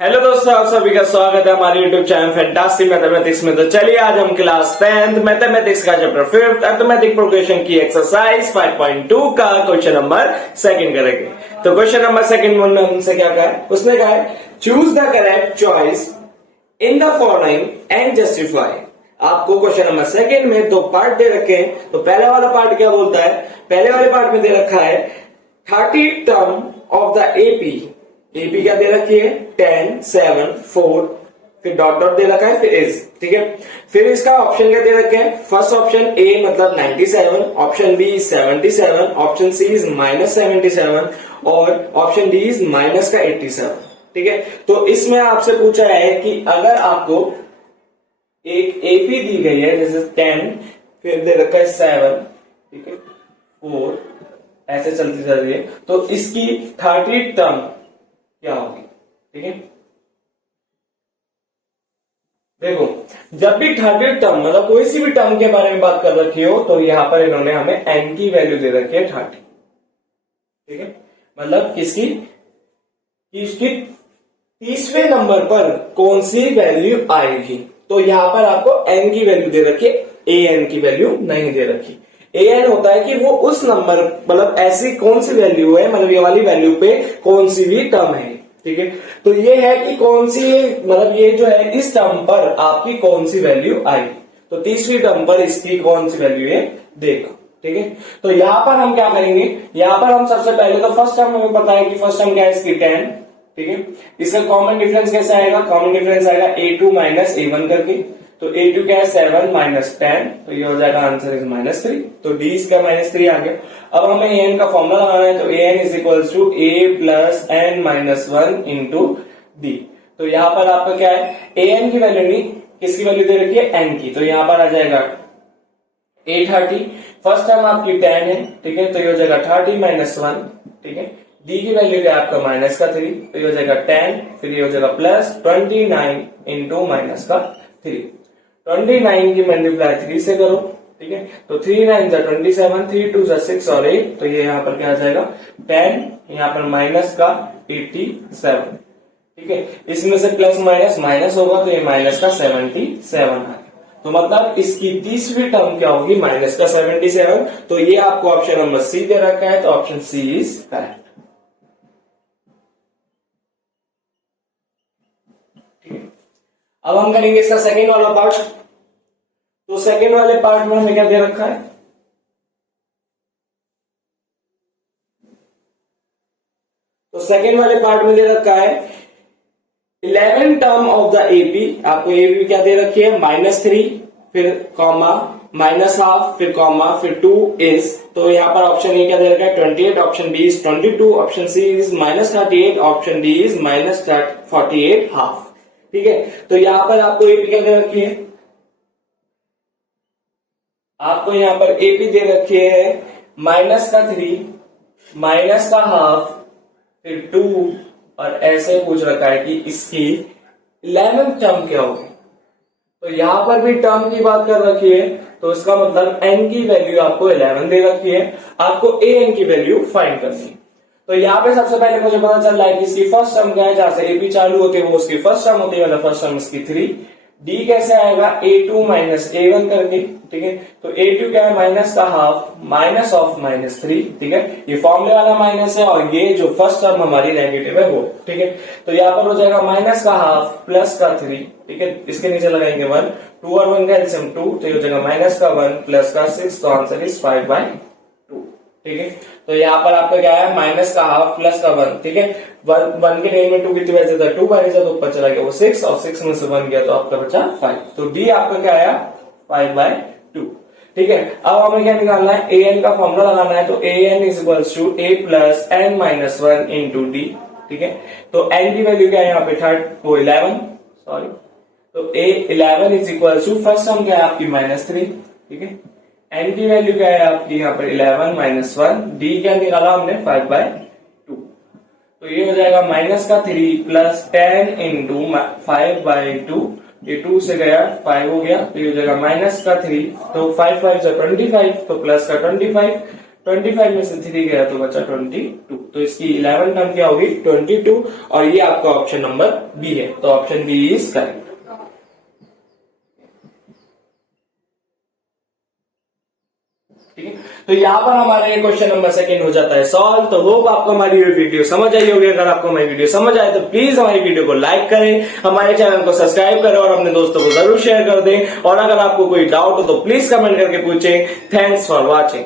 Hello दोस्तों, आप सभी का स्वागत है हमारे यूट्यूब चैनल फैंटास्टिक मैथमेटिक्स में। तो चलिए आज हम क्लास 10th मैथमेटिक्स का चैप्टर 5th अरिथमेटिक प्रोग्रेशन की एक्सरसाइज 5.2 का क्वेश्चन नंबर 2 करेंगे। तो क्वेश्चन नंबर 2 में हमसे क्या कहा है, उसने कहा है choose the correct choice in the following and justify. आपको क्वेश्चन नंबर 2 में दो पार्ट दे रखे हैं। तो पहले वाला पार्ट क्या बोलता है, पहले वाले पार्ट में दे रखा है 30 term of the AP. AP क्या दे रखी है 10, 7, 4, फिर डॉट डॉट दे रखा है, फिर इज, ठीक है। फिर इसका ऑप्शन क्या दे रखे हैं, फर्स्ट ऑप्शन ए मतलब 97, option B 77, option C is -77 और ऑप्शन डी इज माइनस का 87, ठीक है। तो इसमें आपसे पूछा है कि अगर आपको एक एपी दी गई है जैसे 10, फिर दे रखा है 7, ठीक है, 4, ऐसे चलती जा रही है, तो इसकी 30 टर्म क्या होगी, ठीक है। देखो, जब भी 30 टर्म मतलब कोई सी भी टर्म के बारे में बात कर रखी हो तो यहां पर इन्होंने हमें n की वैल्यू दे रखी है 30, ठीक है। मतलब किसकी 30वें नंबर पर कौन सी वैल्यू आएगी, तो यहां पर आपको n की वैल्यू दे रखी है, an की वैल्यू नहीं दे रखी। an होता है कि वो उस नंबर मतलब ऐसी कौन सी वैल्यू है, मतलब ये वाली वैल्यू पे कौन सी भी टर्म है, ठीक है। तो ये है कि कौन सी मतलब ये जो है इस टर्म पर आपकी कौन सी वैल्यू आई, तो 30वीं टर्म पर इसकी कौन सी वैल्यू है देखो, ठीक है। तो यहां पर हम क्या करेंगे, यहां पर हम सबसे पहले तो फर्स्ट टर्म हमें पता है कि फर्स्ट टर्म क्या है इसकी 10, ठीक है। इसका कॉमन डिफरेंस कैसे आएगा, कॉमन डिफरेंस आएगा a2 माइनस a1 करके। तो a2 क्या है 7 माइनस 10, तो ये हो जाएगा आंसर इज -3। तो d इसका -3 आ गया। अब हमें an का फॉर्मूला लगाना है, तो an is equals to a plus n minus 1 into d। तो यहां पर आपका क्या है, an की वैल्यू नहीं, किसकी वैल्यू दे रखी है n की, तो यहां पर आ जाएगा 830। फर्स्ट टर्म आपकी 10 है, ठीक है, तो ये हो जाएगा 30 माइनस 1, ठीक है। d की वैल्यू क्या है आपका माइनस का 3, तो ये हो जाएगा 10, फिर ये हो जाएगा प्लस 29 इंटू माइनस का 3। 29 की मल्टीप्लाई 3 से करो, ठीक है। तो 3 9 जा 27, 3 2 जा 6 और 8, तो ये यहाँ पर क्या आ जाएगा 10, यहाँ पर माइनस का 87, ठीक है। इसमें से प्लस माइनस माइनस होगा, तो ये माइनस का 77 आ गया। तो मतलब इसकी 30वीं टर्म क्या होगी, माइनस का 77। तो ये आपको ऑप्शन नंबर सी दे रखा है, तो ऑप्शन सी इज करेक्ट। अब हम करेंगे इसका सेकेंड वाला पार्ट। तो सेकेंड वाले पार्ट में हमें क्या दे रखा है, तो सेकेंड वाले पार्ट में दे रखा है 11 टर्म ऑफ द एपी। आपको एपी क्या दे रखी है -3, फिर कॉमा -हाफ, फिर कॉमा, फिर 2 इज। तो यहाँ पर ऑप्शन ए क्या दे रखा है 28, option B is 22, option C is -38, option D is -48 half, ठीक है। तो यहां पर आपको एपी क्या दे रखी है, आपको यहां पर एपी दे रखी है -3, -हाफ, फिर 2 और ऐसे पूछ रखा है कि इसकी 11th टर्म क्या होगी। तो यहां पर भी टर्म की बात कर रखी है, तो इसका मतलब n की वैल्यू आपको 11 दे रखी है, आपको an की वैल्यू फाइंड करनी है। तो यहाँ पे सबसे पहले मुझे पता चल रहा है कि इसकी फर्स्ट टर्म क्या है, जहां से एपी चालू होती है वो उसकी फर्स्ट टर्म होती है, मतलब फर्स्ट टर्म इसकी 3। डी कैसे आएगा a2 माइनस a1 करके, ठीक है। तो a2 क्या है माइनस का हाफ, माइनस ऑफ -3, ठीक है। ये फॉर्मूले वाला माइनस है और ये जो फर्स्ट टर्म हमारी नेगेटिव है वो, ठीक है। तो यहाँ पर हो जाएगा माइनस का हाफ प्लस का 3, ठीक है। इसके नीचे लगाएंगे 1, 2 और 1 का एलसीएम 2, तो ये हो जाएगा माइनस का 1 प्लस का 6, तो आंसर इज 5/2, ठीक है। तो यहाँ पर आपका क्या है माइनस का हाफ प्लस का 1, ठीक है। 1 के टाइम में 2 कितनी वजह था 2 बार तो ऊपर चला गया वो 6, और 6 में से 1 गया तो आपका बचा 5। तो डी आपका क्या आया 5/2, ठीक है। अब हमें क्या निकालना है, an का फॉर्मूला लगाना है, तो an is equals to a plus n minus 1 into D, ठीक है। तो n की वैल्यू क्या है यहाँ पे 11, सॉरी, तो a 11 is equals to first term क्या है आपकी -3, ठीक है। n की वैल्यू क्या है आपकी यहाँ पर 11 माइनस 1, डी क्या निकाला हमने 5/2, तो ये हो जाएगा माइनस का 3 प्लस 10 इंटू 5/2, ये 2 से गया 5 हो गया, तो ये हो जाएगा माइनस का 3, तो 5 5 से 25, तो प्लस का 25, 25 में से 3 गया तो बचा 22, तो इसकी 11 टर्म क्या होगी 22, और ये आपका ऑप्शन नंबर बी है, तो ऑप्शन बी इज करेक्ट। ठीक है, तो यहाँ पर हमारे क्वेश्चन नंबर सेकंड हो जाता है सॉल्व। तो होप आपको हमारी ये वीडियो समझ आई होगी। अगर आपको हमारी वीडियो समझ आए तो प्लीज हमारी वीडियो को लाइक करें, हमारे चैनल को सब्सक्राइब करें और अपने दोस्तों को जरूर शेयर कर दें। और अगर आपको कोई डाउट हो तो प्लीज कमेंट करके पूछें। Thanks for watching.